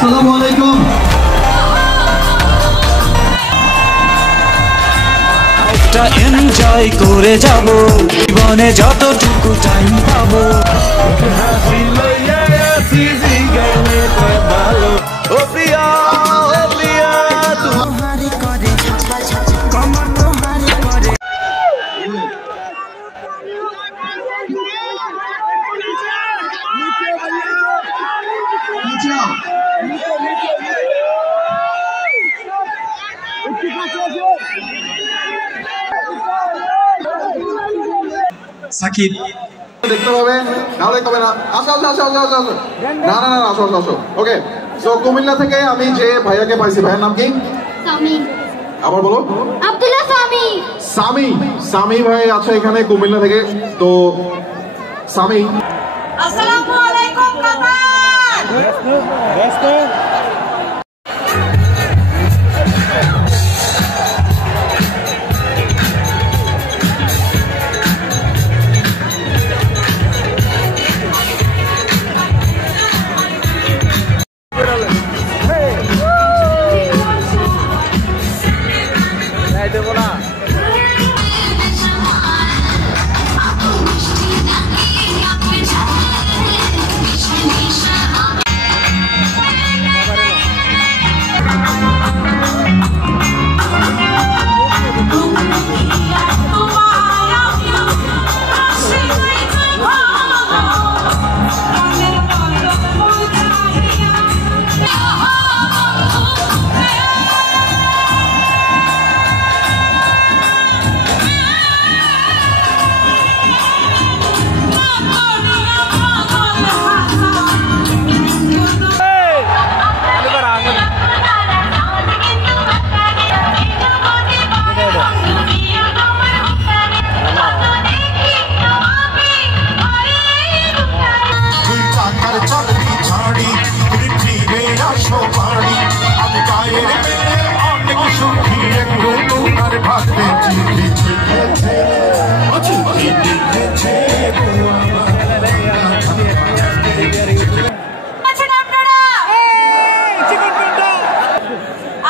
আসসালামু আলাইকুম। একটা এনজয় করে যাব জীবনে যতটুকু টাইম পাবো। সাকিব দেখতে হবে, নাহলে কবে না। আসো আসো আসো আসো আসো, না না না আসো আসো আসো। ওকে, সো কুমিল্লা থেকে আমি যে ভাইয়াকে পাইছি, ভাইয়ের নাম কি? সামি। আবার বলো। আব্দুল্লাহ সামি। সামি। সামি ভাই আছে এখানে কুমিল্লা থেকে। তো সামি, আসসালামু আলাইকুম কাকা।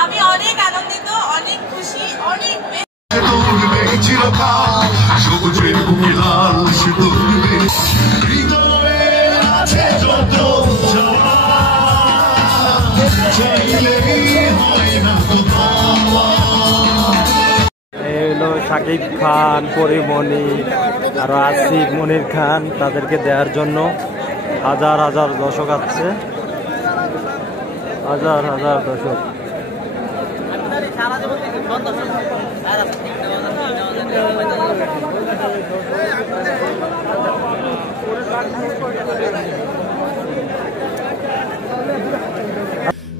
আমি অনেক আনন্দিত, অনেক খুশি, অনেক শাকিব খান, পরিমণি আর আসিফ, মনির খান, তাদেরকে দেওয়ার জন্য হাজার হাজার দর্শক আসছে, হাজার হাজার দর্শক।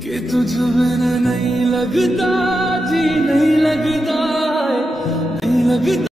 कि तुझ बिना नहीं लगता जी, नहीं लगता, नहीं लगता।